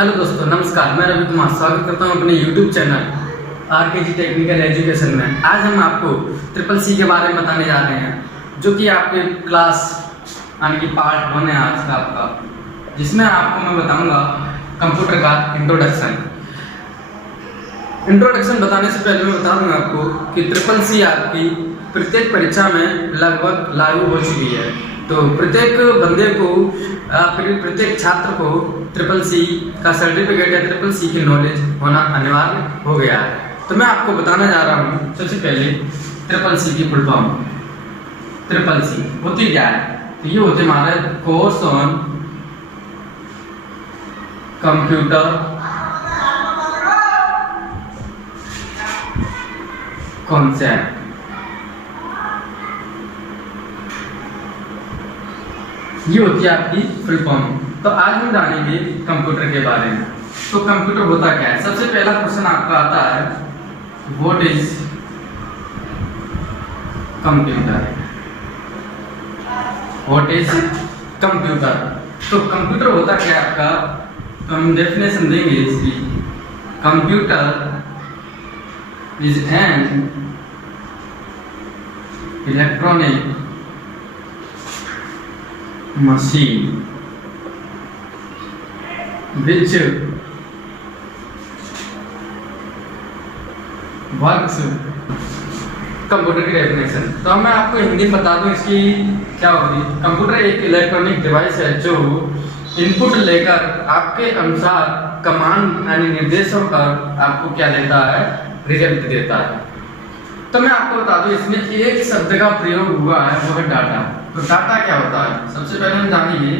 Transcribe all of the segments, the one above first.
Hello दोस्तों, नमस्कार। मैं रवि कुमार स्वागत करता हूं अपने YouTube channel RKG technical education में। आज हम आपको ट्रिपल सी के बारे में बताने जा रहे हैं, जो कि आपके क्लास यानी कि पार्ट 1 है आज का आपका, जिसमें आपको मैं बताऊंगा कंप्यूटर का इंट्रोडक्शन बताने से पहले मैं बता दूंगा आपको कि ट्रिपल सी आपकी प्रत्येक परीक्षा में लगभग लागू हो चुकी है। तो प्रत्येक बंदे को प्रत्येक छात्र को ट्रिपल सी का सर्टिफिकेट या ट्रिपल सी की नॉलेज होना अनिवार्य हो गया है। तो मैं आपको बताने जा रहा हूँ सबसे पहले ट्रिपल सी की फुल फॉर्म। ट्रिपल सी होती क्या है? तो ये होते हमारे कोर्स ऑन कंप्यूटर कॉन्सेप्ट। ये होती है आपकी फुल फॉर्म। तो आज हम जानेंगे कंप्यूटर के बारे में। तो कंप्यूटर होता क्या है? सबसे पहला क्वेश्चन आपका आता है, what is computer? What is computer? तो कंप्यूटर होता क्या है आपका? तो हम डेफिनेशन देंगे इसकी। Computer is an electronic machine which works। Computer की डेफिनेशन तो मैं आपको हिंदी में बता दूं इसकी क्या होगी। कंप्यूटर एक इलेक्ट्रॉनिक डिवाइस है जो इनपुट लेकर आपके अनुसार कमांड यानी निर्देशों पर आपको क्या देता है, रिजल्ट देता है। तो मैं आपको बता दूं इसमें एक शब्द का प्रयोग हुआ है, वो है डाटा। तो डाटा क्या होता है? सबसे पहले हम जानेंगे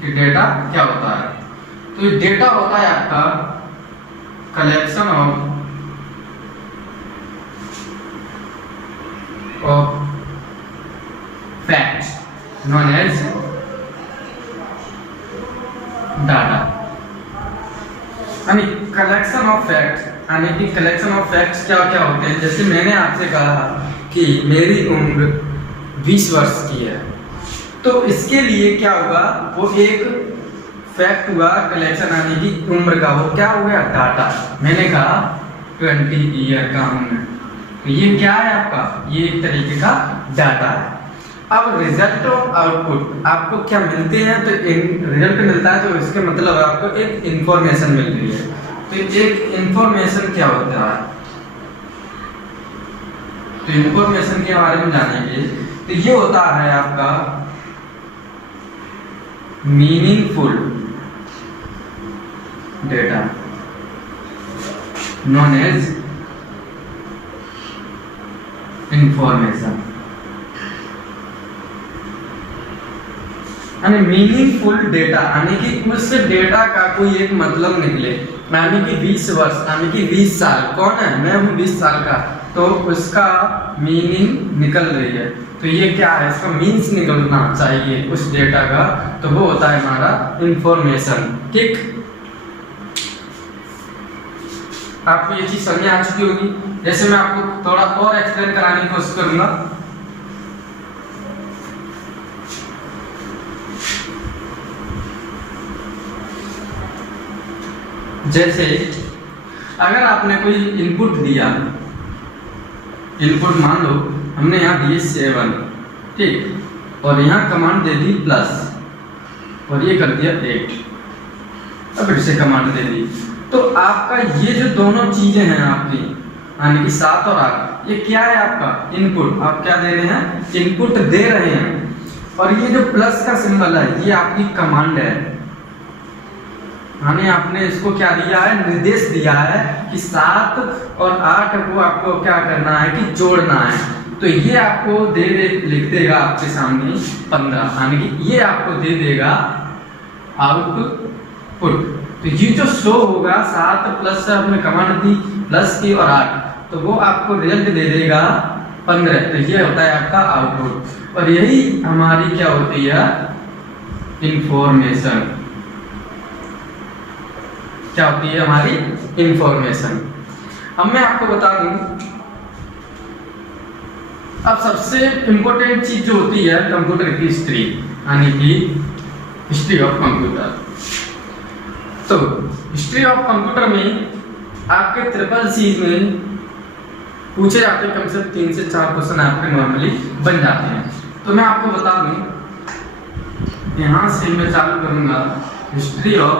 कि डेटा क्या होता है। तो ये डेटा होता है आपका collection of facts known as data, यानी कलेक्शन ऑफ फैक्ट्स। यानी कि कलेक्शन ऑफ फैक्ट्स क्या क्या होते हैं? जैसे मैंने आपसे कहा कि मेरी उम्र 20 वर्ष की है, तो इसके लिए क्या होगा, वो एक फैक्ट हुआ कलेक्शन, यानी कि उम्र का वो क्या हो गया, डाटा। मैंने कहा 20 ईयर का हूं मैं, तो ये क्या है आपका, ये एक तरीके का डाटा है। अब रिजल्ट और आउटपुट आपको क्या मिलते हैं? तो रिजल्ट मिलता है, तो इसके मतलब आपको एक इंफॉर्मेशन मिल रही है। तो एक इंफॉर्मेशन क्या होता है? तो इंफॉर्मेशन के बारे में जानेंगे। तो ये होता है आपका meaningful data known as information. यानी मीनिंगफुल डेटा यानी कि उस डेटा का कोई एक मतलब निकले, यानी कि 20 वर्ष यानी कि 20 साल। कौन है? मैं हूँ 20 साल का, तो उसका मीनिंग निकल रही है। तो ये क्या है, इसका मीन्स निकलना चाहिए उस डेटा का, तो वो होता है हमारा इंफॉर्मेशन। ठीक, आपको ये चीज समझ आ चुकी होगी। जैसे मैं आपको थोड़ा और एक्सप्लेन कराने की कोशिश करूंगा। जैसे अगर आपने कोई इनपुट दिया, इनपुट मान लो हमने यहाँ दिए 7, ठीक, और यहाँ कमांड दे दी प्लस, और ये कर दिया 8, अब फिर से कमांड दे दी। तो आपका ये जो दोनों चीजें हैं आपकी, यानी कि 7 और 8, ये क्या है आपका इनपुट। आप क्या दे रहे हैं? इनपुट दे रहे हैं। और ये जो प्लस का सिंबल है, ये आपकी कमांड है, यानी आपने इसको क्या दिया है, निर्देश दिया है कि 7 और 8 को आपको क्या करना है कि जोड़ना है। तो ये आपको लिख देगा आपके सामने 15, यानी कि ये आपको दे देगा आउटपुट। तो ये जो शो होगा 7 प्लस आपने कमांड दी प्लस की और 8, तो वो आपको रिजल्ट दे देगा 15। तो ये होता है आपका आउटपुट, और यही हमारी क्या होती है, इंफॉर्मेशन। क्या होती है हमारी इंफॉर्मेशन। अब मैं आपको बता दूं, अब सबसे इंपॉर्टेंट चीज जो होती है कंप्यूटर की हिस्ट्री, यानी कि हिस्ट्री ऑफ कंप्यूटर। तो हिस्ट्री ऑफ कंप्यूटर में आपके ट्रिपल सी में पूछे जाते हैं कम से कम 3 से 4 क्वेश्चन आपके नॉर्मली बन जाते हैं। तो मैं आपको बता दूं, यहाँ से मैं चालू करूंगा हिस्ट्री ऑफ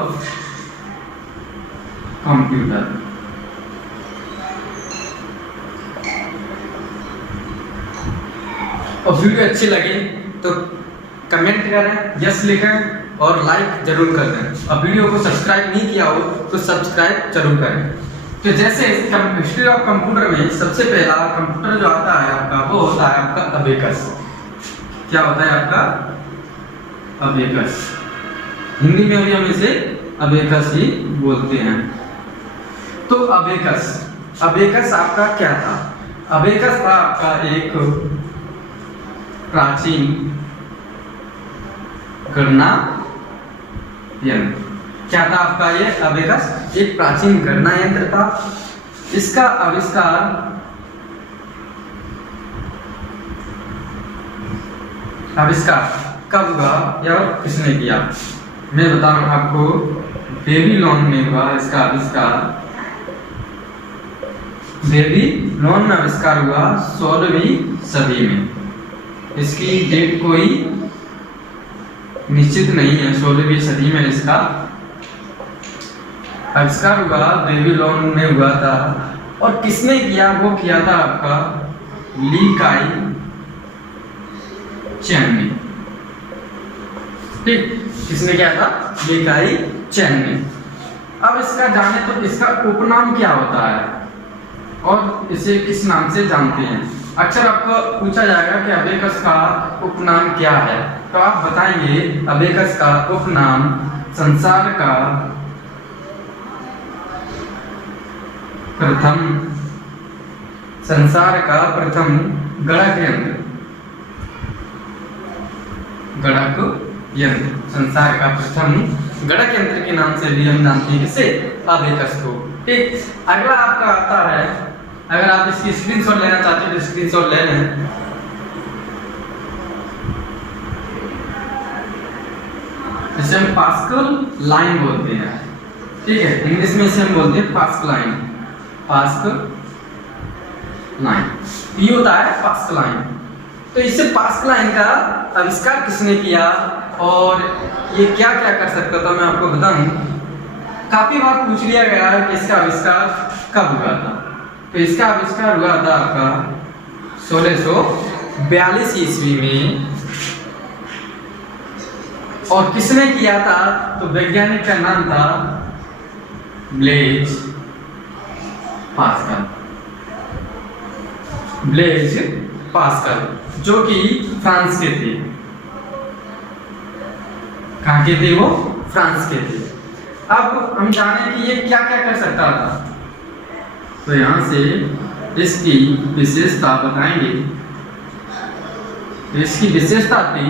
कंप्यूटर। और वीडियो अच्छी लगे तो कमेंट करें, यस लिखें और लाइक जरूर कर दें। और वीडियो को सब्सक्राइब नहीं किया हो तो सब्सक्राइब जरूर करें। तो जैसे हिस्ट्री ऑफ कंप्यूटर में सबसे पहला कंप्यूटर जो आता है आपका, वो होता है आपका अबेकस। क्या होता है आपका? अबेकस। हिंदी में भी हम इसे अबेकस ही बोलते हैं। तो अबेकस आपका क्या था? अबेकस था आपका एक प्राचीन गणना यंत्र। क्या था आपका ये अबेकस? एक प्राचीन गणना यंत्र था। इसका आविष्कार कब हुआ या किसने किया? मैं बता रहा हूं आपको, बेबीलोन में हुआ इसका आविष्कार। बेबीलोन में आविष्कार हुआ 16वीं सदी में। इसकी डेट कोई निश्चित नहीं है। 16वीं सदी में इसका आविष्कार हुआ, बेबीलोन में हुआ था। और किसने किया? वो किया था आपका ली काई चैन ने। ठीक, किसने किया था? ली काई चैन ने। अब इसका जाने तो इसका उपनाम क्या होता है और इसे किस नाम से जानते हैं? अक्सर आपको पूछा जाएगा कि अबेकस का उपनाम क्या है, तो आप बताएंगे अबेकस का उपनाम संसार का प्रथम गणक यंत्र। संसार का प्रथम गणक यंत्र के नाम से भी हम जानते हैं किसे? अबेकस को। ठीक, अगला आपका आता है, अगर आप इसकी स्क्रीनशॉट लेना चाहते हैं तो स्क्रीनशॉट ले लें। इसे हम पास्कल लाइन बोलते हैं। ठीक है, इंग्लिश में इसे हम बोलते हैं पास्कल लाइन। ये होता है पास्कल लाइन। तो इससे पास्कल लाइन का आविष्कार किसने किया और ये क्या क्या कर सकता था, मैं आपको बताऊं। काफी बार पूछ लिया गया है कि इसका आविष्कार कब हुआ था। तो इसका आविष्कार हुआ था आपका 1642 ईस्वी में। और किसने किया था? तो वैज्ञानिक का नाम था ब्लेज पास्कल, जो कि फ्रांस के थे। कहाँ के थे वो? फ्रांस के थे। अब हम जाने कि ये क्या क्या कर सकता था। तो यहां से इसकी विशेषता बताएंगे। इसकी विशेषता थी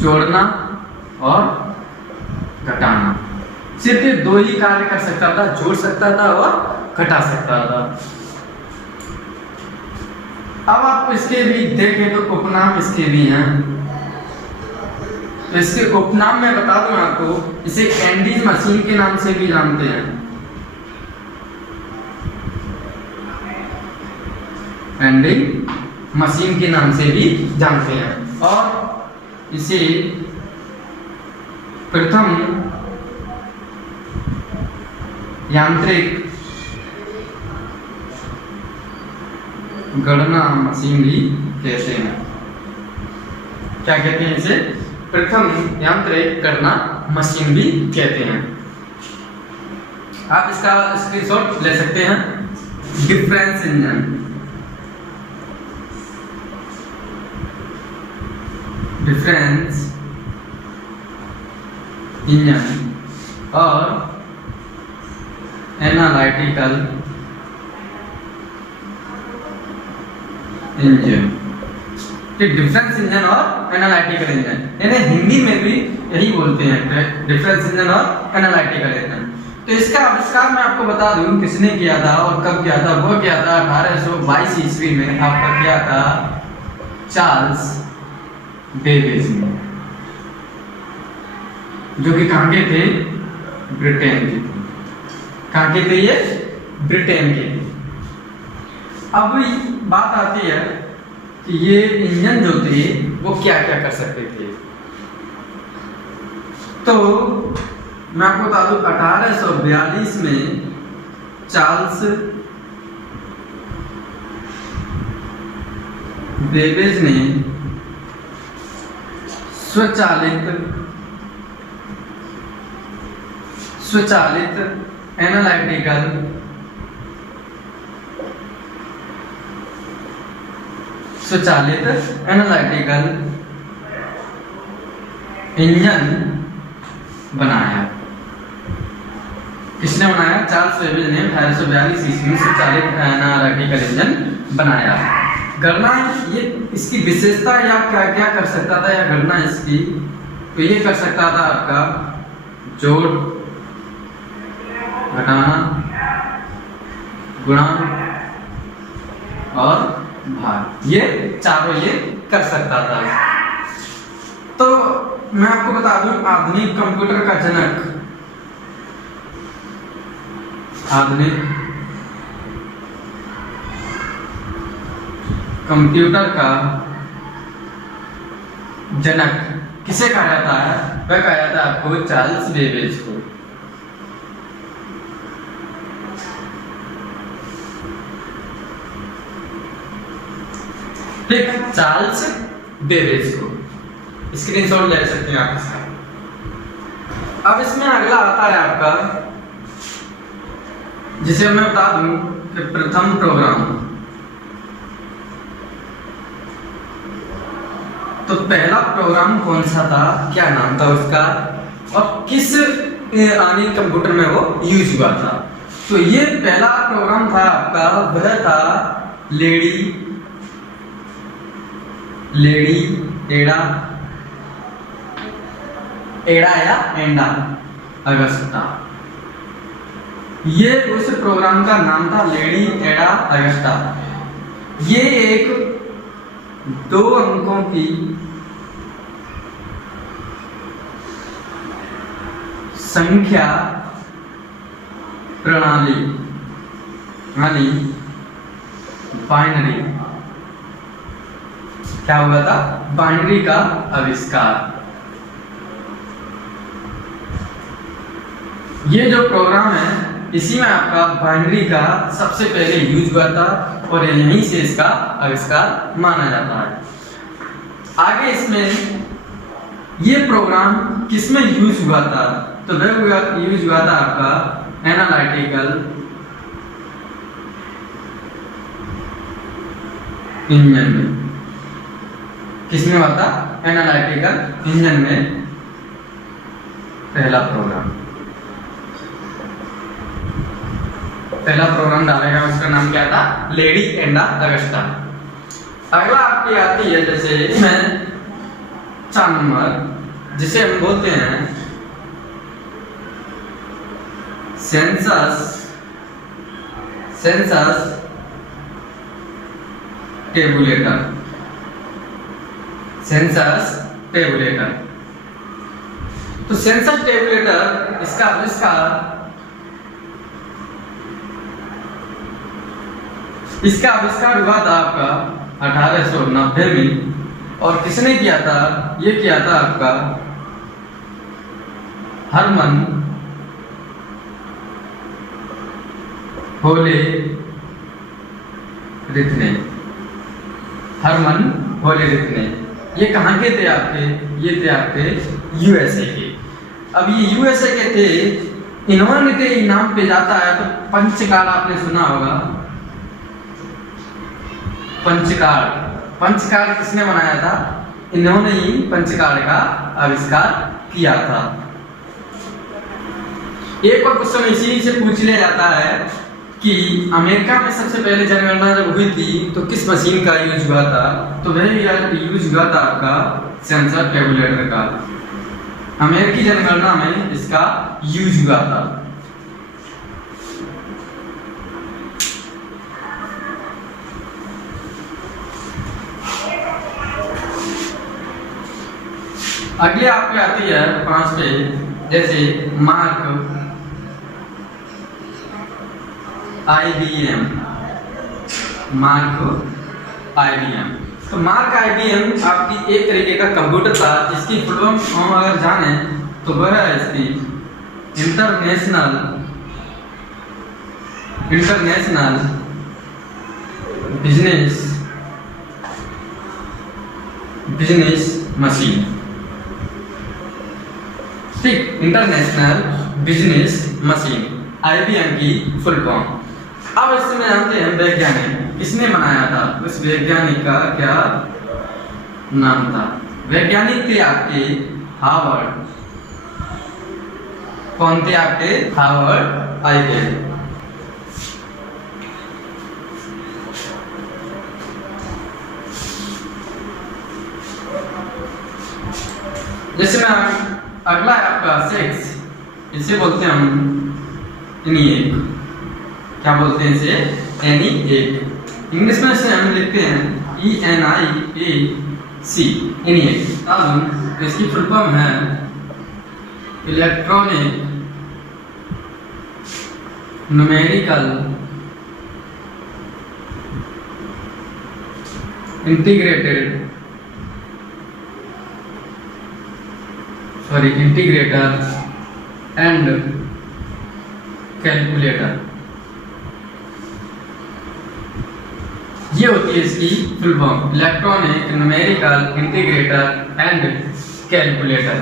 जोड़ना और घटाना। सिर्फ ये 2 ही कार्य कर सकता था, जोड़ सकता था और घटा सकता था। अब आप इसके भी देखें तो उपनाम इसके भी हैं। तो इसके उपनाम में बता दूं आपको, इसे कैंडीज मशीन के नाम से भी जानते हैं। कैंडी मशीन के नाम से भी जानते हैं। और इसे प्रथम यांत्रिक गणना मशीन भी कहते हैं। क्या कहते हैं इसे? प्रथम यांत्रिक गणना मशीन भी कहते हैं। आप इसका स्क्रीनशॉट ले सकते हैं। डिफरेंस इंजन और एनालिटिकल इंजन। डिफरेंस इंजन और एनालिटिकल इंजन, यानी हिंदी में भी यही बोलते हैं, डिफरेंस इंजन और एनालिटिकल इंजन। तो इसका आविष्कार मैं आपको बता दूं किसने किया था और कब किया था। वो किया था 1822 ईस्वी में आपका किया था चार्ल्स बेबेज ने। जो कि कहाँ के थे, ब्रिटेन के थे। कहाँ के थे ये, ब्रिटेन के थे। अब बात आती है कि ये इंजन जो थे वो क्या क्या कर सकते थे। तो मैं आपको बता दूं 1842 में चार्ल्स बेबेज ने स्वचालित एनालिटिकल इंजन बनाया। किसने बनाया, चार्ल्स बेबेज ने 1842 ईस्वी में स्वचालित एनालिटिकल इंजन बनाया। गणना ये इसकी विशेषता या क्या क्या कर सकता था, या गणना इसकी तो ये कर सकता था आपका जोड़, घटाना, गुणा और भाग, ये चारों ये कर सकता था। तो मैं आपको बता दूं आधुनिक कंप्यूटर का जनक, आधुनिक कंप्यूटर का जनक किसे कहा जाता है, वह कहा जाता है आपको चार्ल्स बेबेज को। ठीक, चार्ल्स बेबेज को स्क्रीनशॉट ले सकते हैं आप इसका। अब इसमें अगला आता है आपका, जिसे मैं बता दूं कि प्रथम प्रोग्राम। तो पहला प्रोग्राम कौन सा था, क्या नाम था उसका, और किस आधुनिक कंप्यूटर में वो यूज हुआ था। तो ये पहला प्रोग्राम था आपका, वह था लेडी एड़ा या एंडा अगस्टा। ये उस प्रोग्राम का नाम था, लेडी एड़ा अगस्टा। ये एक 2 अंकों की संख्या प्रणाली यानी बाइनरी, क्या हुआ था, बाइनरी का आविष्कार। ये जो प्रोग्राम है इसी में आपका बाइनरी का सबसे पहले यूज हुआ था और यहीं से इसका आविष्कार माना जाता है। आगे इसमें ये प्रोग्राम किसमें यूज हुआ था, तो वह यूज हुआ था आपका एनालिटिकल इंजन में। किसमें हुआ था, एनालिटिकल इंजन में पहला प्रोग्राम डालेगा, उसका नाम क्या था, लेडी एंडा अगस्टा। अगला आपकी आती है जैसे इसमें 4 नंबर, जिसे हम बोलते हैं सेंसस टेबुलेटर। तो सेंसस टेबुलेटर इसका आविष्कार हुआ था आपका 1890 में, और किसने किया था, ये किया था आपका हरमन होले रिथने। ये कहाँ के थे आपके, ये थे आपके यूएसए के। अब ये यूएसए के थे, इन्होंने के नाम पे जाता है तो पंचकार्ड आपने सुना होगा। पंचकार्ड किसने बनाया था, इन्होंने ही पंचकार्ड का आविष्कार किया था। एक और क्वेश्चन इसी से पूछ लिया जाता है कि अमेरिका में सबसे पहले जनगणना जब हुई थी तो किस मशीन का यूज हुआ था, तो वह यूज हुआ था आपका सेंसर टेबुलेटर का। अमेरिकी जनगणना में इसका यूज हुआ था। अगले आपकी आती है 5 पे जैसे मार्क IBM, मार्क IBM। तो मार्क IBM आपकी एक तरीके का कंप्यूटर था जिसकी फुल फॉर्म हम अगर जाने तो वह है इसकी इंटरनेशनल बिजनेस मशीन। ठीक, इंटरनेशनल बिजनेस मशीन IBM की फुल फॉर्म। अब इसमें जानते हैं वैज्ञानिक किसने बनाया था, उस वैज्ञानिक का क्या नाम था। वैज्ञानिक थे आपके हार्वर्ड। कौन थे आपके? हार्वर्ड आइगेल। जैसे में अगला है आपका सेक्स, इसे बोलते हैं हम एनिएक। क्या बोलते हैं इसे? एनिएक। इंग्लिश में इसे हम लिखते हैं ENIAC, एनिएक। अब इसकी फुल फॉर्म है electronic numerical integrator and calculator. ये होती है इसकी full form, electronic numerical integrator and calculator.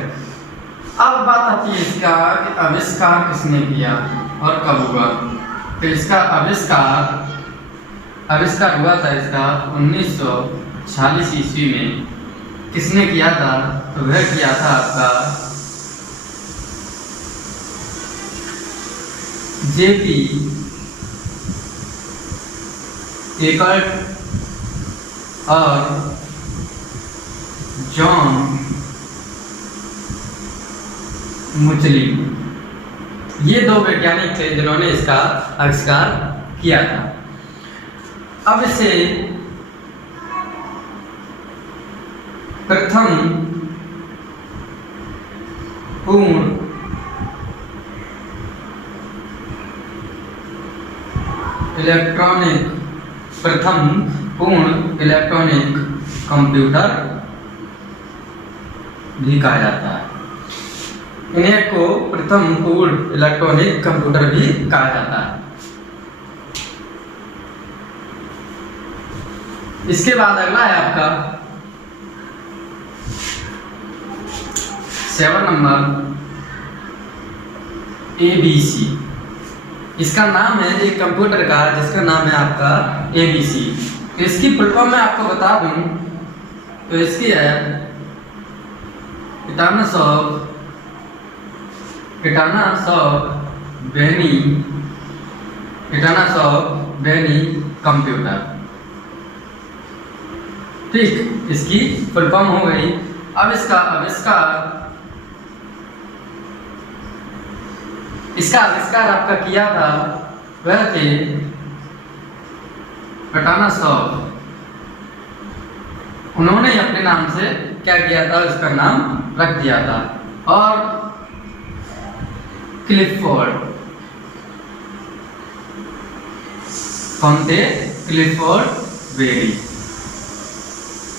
अब बात आती है इसका कि आविष्कार किसने किया और कब हुआ। तो इसका आविष्कार हुआ था इसका 1946 ईस्वी में। किसने किया था? तो वह किया था आपका JP एकर्ट और जॉन मुचली। ये दो वैज्ञानिक थे जिन्होंने इसका आविष्कार किया था। अब इसे प्रथम पूर्ण इलेक्ट्रॉनिक कंप्यूटर भी कहा जाता है। इन्हें को प्रथम पूर्ण इलेक्ट्रॉनिक कंप्यूटर भी कहा जाता है। इसके बाद अगला है आपका 7 नंबर ABC। इसका नाम है एक कंप्यूटर का जिसका नाम है आपका ABC। तो इसकी फुल फॉर्म मैं आपको बता दूं तो इसकी है पिटानस ऑफ बेनी कंप्यूटर। ठीक, इसकी फुल फॉर्म हो गई। अब इसका आविष्कार आपका किया था वह थे पिटानसॉफ। उन्होंने अपने नाम से क्या किया था, उसका नाम रख दिया था। और क्लिफोर्ड, कौन थे? Clifford Berry.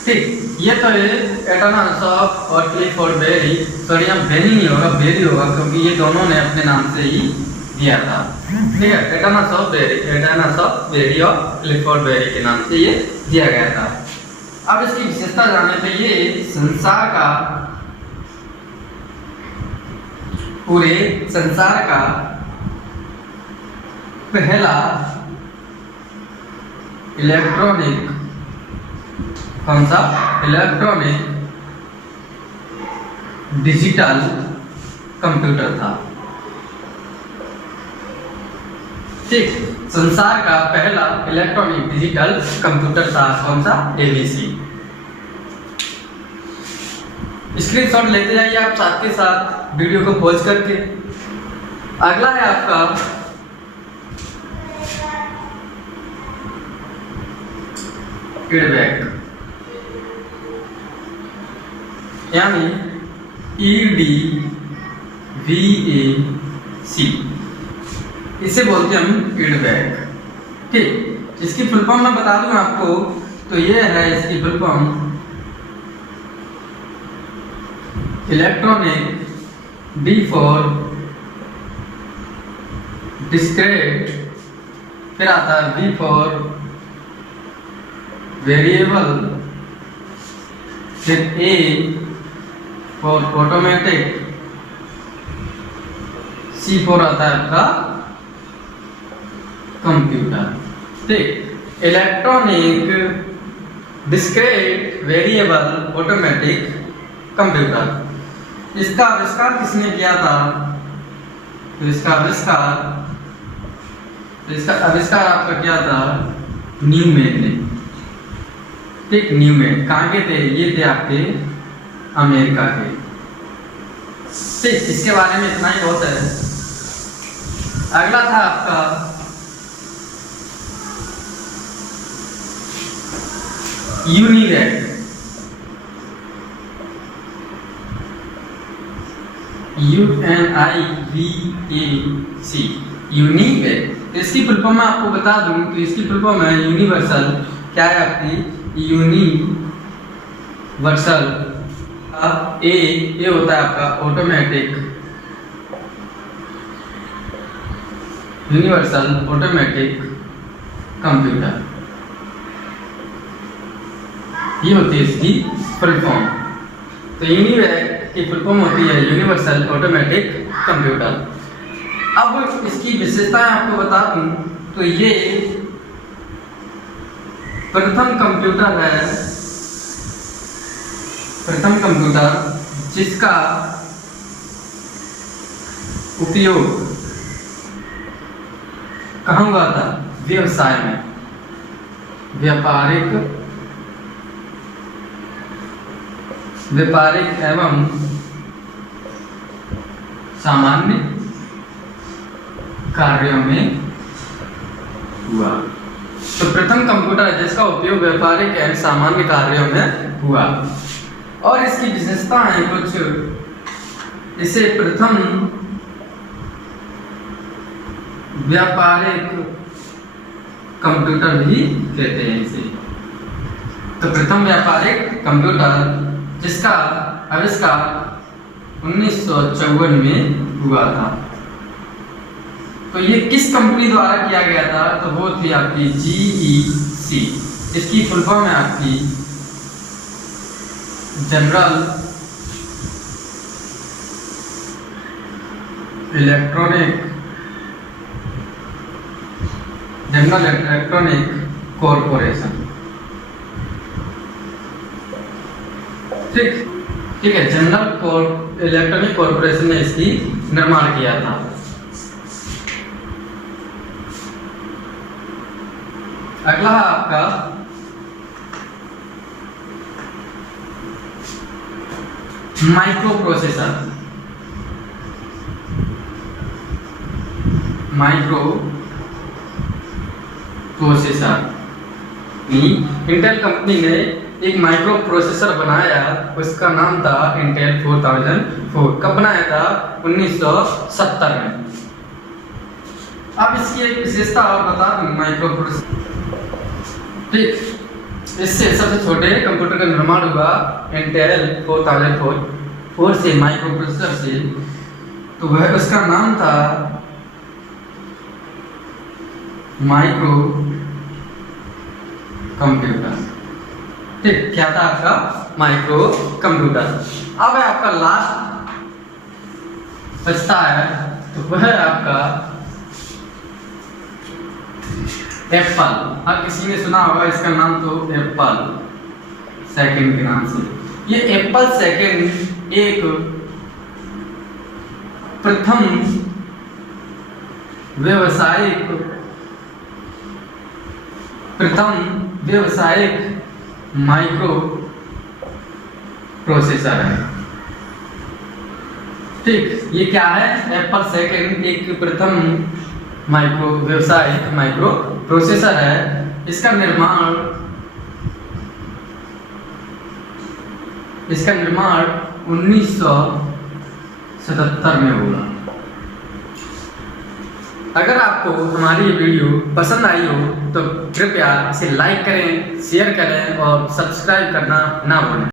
ठीक, ये तो है एटानासॉफ और क्लिफोर्ड बेरी। सॉरी, यहाँ बेनी नहीं होगा, बेरी होगा, क्योंकि ये दोनों ने अपने नाम से ही दिया था। ठीक है, एटानासॉफ बेरी और क्लिफोर्ड बेरी के नाम से ये दिया गया था। अब इसकी विशेषता जाने तो ये पूरे संसार का पहला इलेक्ट्रॉनिक, कौन सा? इलेक्ट्रॉनिक डिजिटल कंप्यूटर था। ठीक, संसार का पहला इलेक्ट्रॉनिक डिजिटल कंप्यूटर था। कौन सा? ABC। स्क्रीनशॉट लेते जाइए आप साथ के साथ वीडियो को पॉज करके। अगला है आपका फीडबैक, यानी VAC, इसे बोलते हैं हम फीडबैक। ठीक, इसकी फुल फॉर्म मैं बता दूं आपको, तो ये है इसकी full form electronic, D for discrete, फिर आता है V फॉर वेरिएबल, फिर A for automatic, C for आता है आपका कंप्यूटर। ठीक, electronic, discrete, variable, automatic, computer. इसका आविष्कार किसने किया था? तो इसका आविष्कार आपका क्या था? न्यूमैन ने। ठीक, न्यूमैन कहाँ के थे? ये थे आपके अमेरिका के। ठीक, इसके बारे में इतना ही बहुत है। अगला था आपका यूनिवैक। UNIVAC, UNIVAC. इसकी फुल फॉर्म मैं आपको बता दूं तो इसकी फुल फॉर्म है यूनिवर्सल। क्या है आपकी? यूनिवर्सल। ए होता है आपका ऑटोमेटिक, यूनिवर्सल ऑटोमेटिक कंप्यूटर, ये होती है इसकी फुल फॉर्म। तो यूनिवैक की फुल फॉर्म होती है यूनिवर्सल ऑटोमेटिक कंप्यूटर। अब इसकी विशेषताएं आपको बता दूं तो ये प्रथम कंप्यूटर है, प्रथम कंप्यूटर जिसका उपयोग कहाँ हुआ था? व्यवसाय में, व्यापारिक एवं सामान्य कार्यों में हुआ। तो प्रथम कंप्यूटर जिसका उपयोग व्यापारिक एवं सामान्य कार्यों में हुआ। और इसकी विशेषताएं कुछ, इसे प्रथम व्यापारिक कंप्यूटर भी कहते हैं इसे। तो प्रथम व्यापारिक कंप्यूटर जिसका आविष्कार 1954 में हुआ था। तो ये किस कंपनी द्वारा किया गया था? तो वो थी आपकी GEC। इसकी फुल फॉर्म है आपकी जनरल इलेक्ट्रॉनिक कॉरपोरेशन। ठीक है, जनरल इलेक्ट्रॉनिक कॉरपोरेशन ने इसकी निर्माण किया था। अगला है आपका माइक्रो प्रोसेसर। इंटेल कंपनी ने एक माइक्रो प्रोसेसर बनाया, उसका नाम था इंटेल 4004। कब बनाया था? 1970 में। अब इसकी एक विशेषता और बता दूं माइक्रो प्रोसेसर। ठीक, इससे सबसे छोटे कंप्यूटर का निर्माण हुआ इंटेल 4004 से, माइक्रो प्रोसेसर से। तो वह उसका नाम था माइक्रो कंप्यूटर। ठीक, क्या था आपका? Micro computer. अब है आपका लास्ट बचता है, तो वह है आपका एप्पल। अब किसी ने सुना होगा इसका नाम, तो एप्पल सेकंड के नाम से। ये एप्पल सेकंड एक प्रथम व्यावसायिक माइक्रो प्रोसेसर है। ठीक, ये क्या है? एप्पल सेकंड एक प्रथम व्यावसायिक माइक्रो प्रोसेसर है। इसका निर्माण 1970 77 में होगा। अगर आपको हमारी ये वीडियो पसंद आई हो तो कृपया इसे लाइक करें, शेयर करें और सब्सक्राइब करना ना भूलें।